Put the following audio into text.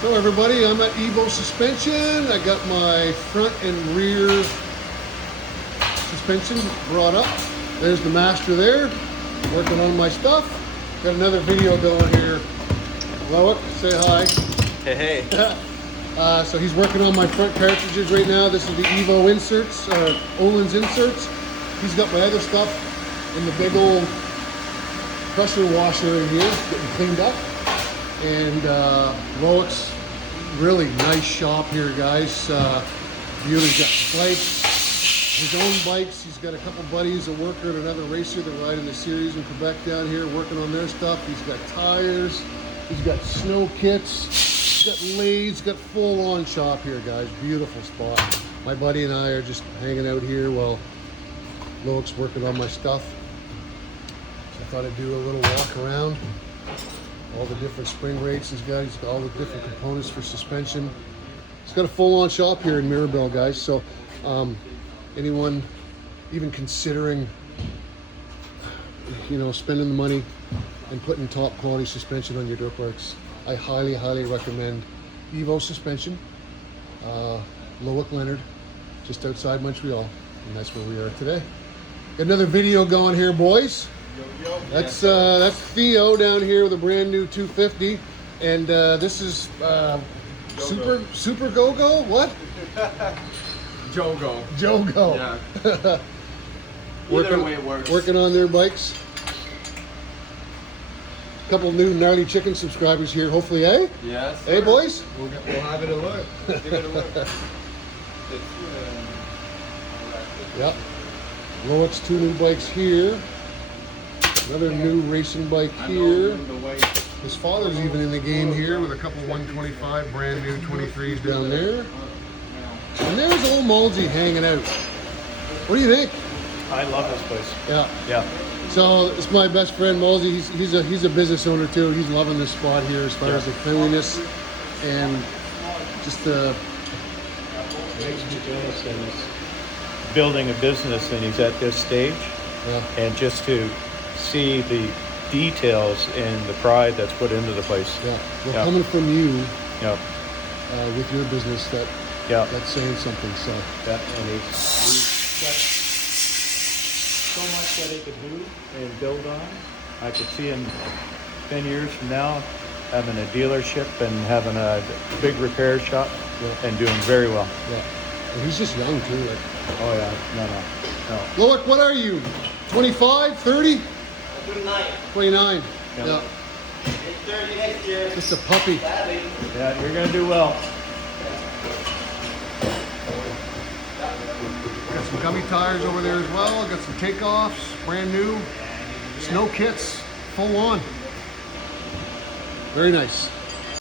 Hello everybody, I'm at EVO Suspension. I got my front and rear suspension brought up. There's the master there, working on my stuff. Got another video going here. Loic, say hi. Hey, hey. So he's working on my front cartridges right now. This is the EVO inserts, Ohlins inserts. He's got my other stuff in the big old pressure washer in here, getting cleaned up. And Loic's really nice shop here, guys. Beauty's got bikes, his own bikes. He's got a couple buddies, a worker and another racer that ride in the series in Quebec down here, working on their stuff. He's got tires, he's got snow kits, he's got lathes, got full-on shop here, guys. Beautiful spot. My buddy and I are just hanging out here while Loic's working on my stuff. So I thought I'd do a little walk around. All the different spring rates he's got all the different components for suspension. He's got a full-on shop here in Mirabel, guys. So anyone even considering, spending the money and putting top quality suspension on your dirt bikes, I highly recommend EVO Suspension, Loic Leonard, just outside Montreal, and that's where we are today. Got another video going here, boys. That's Theo down here with a brand new 250, and this is Super Go-Go. What? Jogo. Jogo. Yeah. Either way it works. Working on their bikes. Couple new gnarly chicken subscribers here. Hopefully, eh? Yes. Hey, boys. We'll have it a look. Give it a look. Yep. Loic's two new bikes here. Another new racing bike here. His father's even in the game here with a couple 125 brand new 23s down there. And there's old Moldsy hanging out. What do you think? I love this place. Yeah. Yeah. So it's my best friend Moldsy. He's a business owner too. He's loving this spot here as far as the cleanliness and just the. Building a business, and he's at this stage, and just to see the details and the pride that's put into the place. Yeah, well, coming from you, with your business, that's saying something. So and he's got so much that he could do and build on. I could see him 10 years from now having a dealership and having a big repair shop and doing very well. Yeah, and he's just young too. Like. Oh yeah, no. Loic, what are you? 25, 30? 29. 29. Yeah. It's 30 next year. Just a puppy. Yeah, you're gonna do well. Got some gummy tires over there as well. Got some takeoffs, brand new. Snow kits, full on. Very nice.